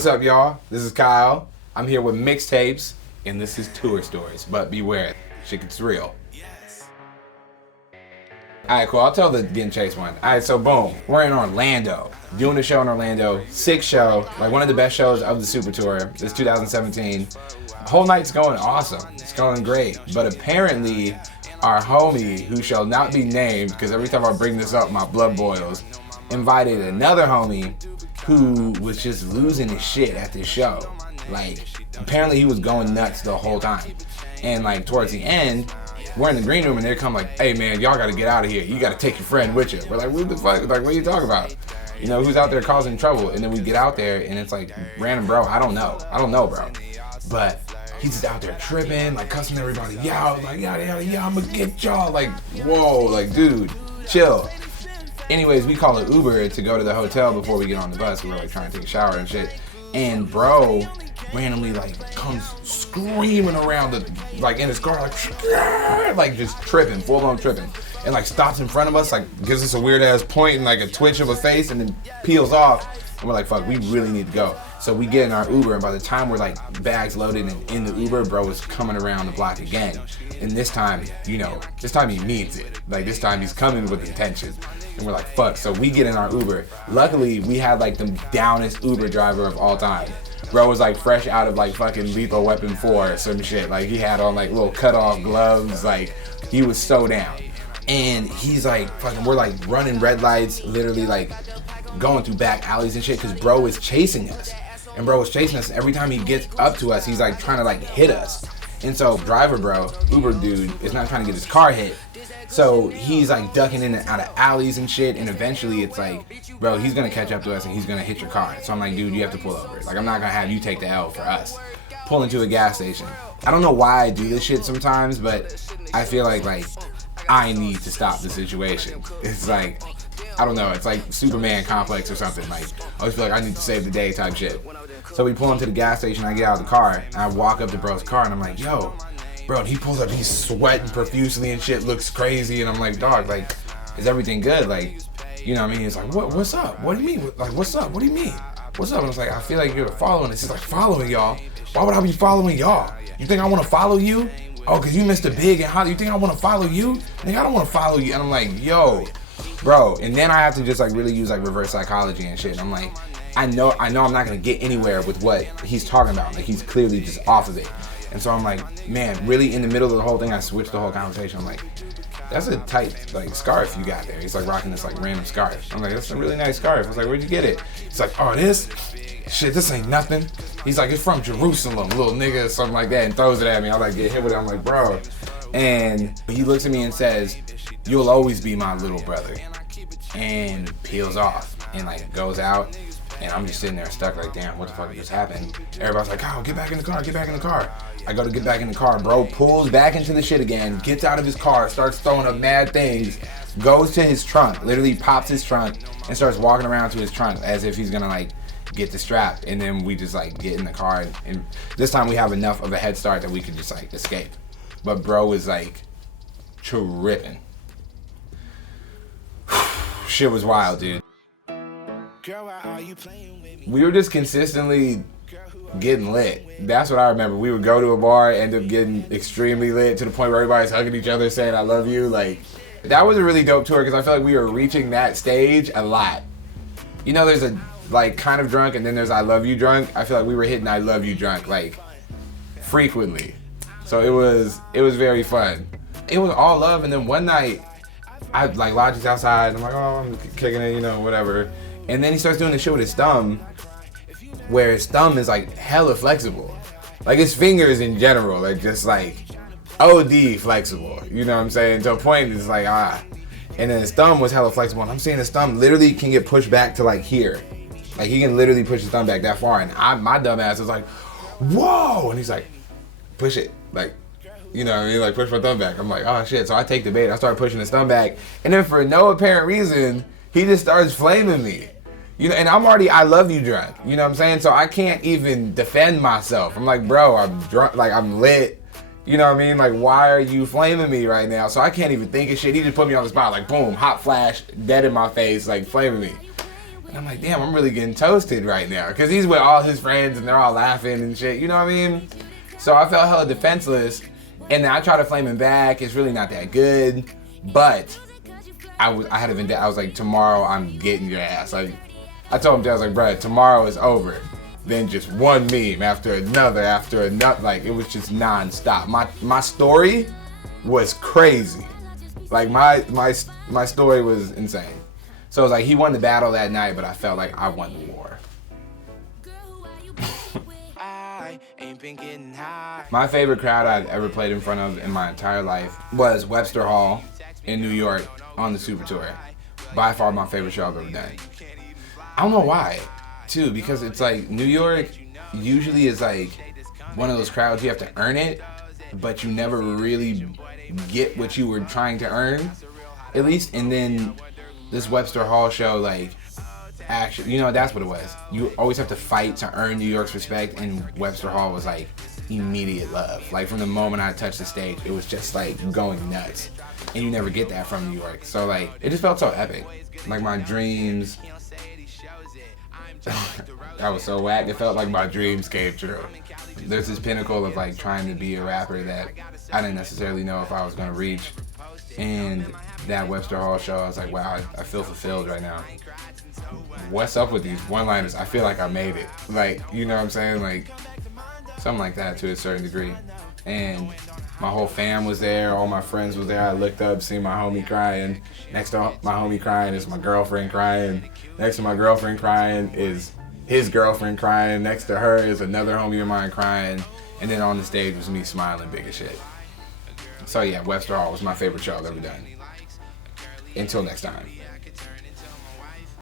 What's up, y'all? This is Kyle. I'm here with Mixtapes, and this is Tour Stories. But beware, shit gets real. Alright, cool. I'll tell the getting chased one. Alright, so boom. We're in Orlando. Doing a show in Orlando. Sick show. Like one of the best shows of the Super Tour. It's 2017. The whole night's going awesome. It's going great. But apparently, our homie, who shall not be named, because every time I bring this up, my blood boils, invited another homie who was just losing his shit at this show. Like, apparently he was going nuts the whole time. And like towards the end, we're in the green room and they're come like, hey man, y'all gotta get out of here. You gotta take your friend with you. We're like, what the fuck? Like, what are you talking about? You know, who's out there causing trouble? And then we get out there and it's like, random bro, I don't know, bro. But he's just out there tripping, like cussing everybody out, like, yeah, I'ma get y'all. Like, whoa, like, dude, chill. Anyways, we call an Uber to go to the hotel before we get on the bus. We were like trying to take a shower and shit. And bro randomly like comes screaming around like in his car, like just tripping, full on tripping. And like stops in front of us, like gives us a weird ass point and like a twitch of a face and then peels off. And we're like, fuck, we really need to go. So we get in our Uber and by the time we're like bags loaded and in the Uber, bro is coming around the block again. And this time, you know, this time he means it. Like this time he's coming with intention. And we're like, fuck. So we get in our Uber. Luckily, we had like the downest Uber driver of all time. Bro was like fresh out of like fucking Lethal Weapon 4 or some shit. Like he had on like little cut off gloves. Like he was so down. And he's like, fucking, we're like running red lights, literally like going through back alleys and shit because bro is chasing us. And bro was chasing us. Every time he gets up to us, he's like trying to like hit us. And so driver bro, Uber dude, is not trying to get his car hit. So he's like ducking in and out of alleys and shit. And eventually it's like, bro, he's going to catch up to us and he's going to hit your car. So I'm like, dude, you have to pull over. Like, I'm not going to have you take the L for us. Pull into a gas station. I don't know why I do this shit sometimes, but I feel like I need to stop the situation. It's like, I don't know, it's like Superman complex or something. Like, I always feel like I need to save the day type shit. So we pull into the gas station, I get out of the car, and I walk up to bro's car, and I'm like, yo, bro, and he pulls up, he's sweating profusely and shit, looks crazy, and I'm like, dog, like, is everything good? Like, you know what I mean? He's like, what's up? What do you mean? Like, what's up? What do you mean? What's up? And I was like, I feel like you're following us. He's like, following y'all? Why would I be following y'all? You think I want to follow you? Oh, because you missed a big and hot. You think I want to follow you? Nigga, I don't want to follow you. And I'm like, yo, bro. And then I have to just like really use like reverse psychology and shit. And I'm like, I know I'm not going to get anywhere with what he's talking about. Like, he's clearly just off of it. And so I'm like, man, really in the middle of the whole thing, I switched the whole conversation. I'm like, that's a tight like scarf you got there. He's like rocking this like random scarf. I'm like, that's a really nice scarf. I was like, where'd you get it? He's like, oh, this ain't nothing. He's like, it's from Jerusalem, little nigga, or something like that, and throws it at me. I like get hit with it. I'm like, bro. And he looks at me and says, you'll always be my little brother. And peels off and like goes out. And I'm just sitting there stuck like, damn, what the fuck just happened? Everybody's like, oh, get back in the car, get back in the car. I go to get back in the car, bro pulls back into the shit again, gets out of his car, starts throwing up mad things, goes to his trunk, literally pops his trunk, and starts walking around to his trunk as if he's gonna like get the strap. And then we just like get in the car, and this time we have enough of a head start that we could just like escape. But bro was like tripping. Shit was wild, dude. We were just consistently getting lit. That's what I remember. We would go to a bar, end up getting extremely lit to the point where everybody's hugging each other saying I love you. Like, that was a really dope tour because I feel like we were reaching that stage a lot. You know, there's a like kind of drunk and then there's I love you drunk. I feel like we were hitting I love you drunk like frequently. So it was very fun. It was all love. And then one night I like Logic's outside. I'm like, oh, I'm kicking it, you know, whatever. And then he starts doing the shit with his thumb, where his thumb is like hella flexible. Like his fingers in general are just like OD flexible. You know what I'm saying? To a point it's like, ah. And then his thumb was hella flexible. And I'm saying his thumb literally can get pushed back to like here. Like he can literally push his thumb back that far. And my dumb ass is like, whoa. And he's like, push it. Like, you know what I mean? Like push my thumb back. I'm like, oh shit. So I take the bait. I start pushing his thumb back. And then for no apparent reason, he just starts flaming me. You know, and I'm already I love you drunk. You know what I'm saying? So I can't even defend myself. I'm like, bro, I'm drunk, like I'm lit. You know what I mean? Like, why are you flaming me right now? So I can't even think of shit. He just put me on the spot, like boom, hot flash, dead in my face, like flaming me. And I'm like, damn, I'm really getting toasted right now. Because he's with all his friends and they're all laughing and shit. You know what I mean? So I felt hella defenseless. And then I tried to flame him back. It's really not that good. But I had a vendetta. I was like, tomorrow I'm getting your ass. Like, I told him, I was like, bro, tomorrow is over. Then just one meme after another. Like, it was just nonstop. My story was crazy. Like, my story was insane. So it was like, he won the battle that night, but I felt like I won the war. My favorite crowd I've ever played in front of in my entire life was Webster Hall in New York on the Super Tour. By far my favorite show I've ever done. I don't know why, too, because it's like New York usually is like one of those crowds you have to earn it, but you never really get what you were trying to earn, at least. And then this Webster Hall show, like, actually, you know, that's what it was. You always have to fight to earn New York's respect, and Webster Hall was like immediate love. Like, from the moment I touched the stage, it was just like going nuts, and you never get that from New York. So like, it just felt so epic. Like, my dreams. That was so whack. It felt like my dreams came true. There's this pinnacle of like trying to be a rapper that I didn't necessarily know if I was gonna reach, and that Webster Hall show, I was like, wow, I feel fulfilled right now. What's up with these one-liners? I feel like I made it. Like, you know what I'm saying? Like, something like that to a certain degree. And my whole fam was there. All my friends was there. I looked up, seen my homie crying. Next to my homie crying is my girlfriend crying. Next to my girlfriend crying is his girlfriend crying. Next to her is another homie of mine crying. And then on the stage was me smiling big as shit. So yeah, Webster Hall was my favorite show I've ever done. Until next time.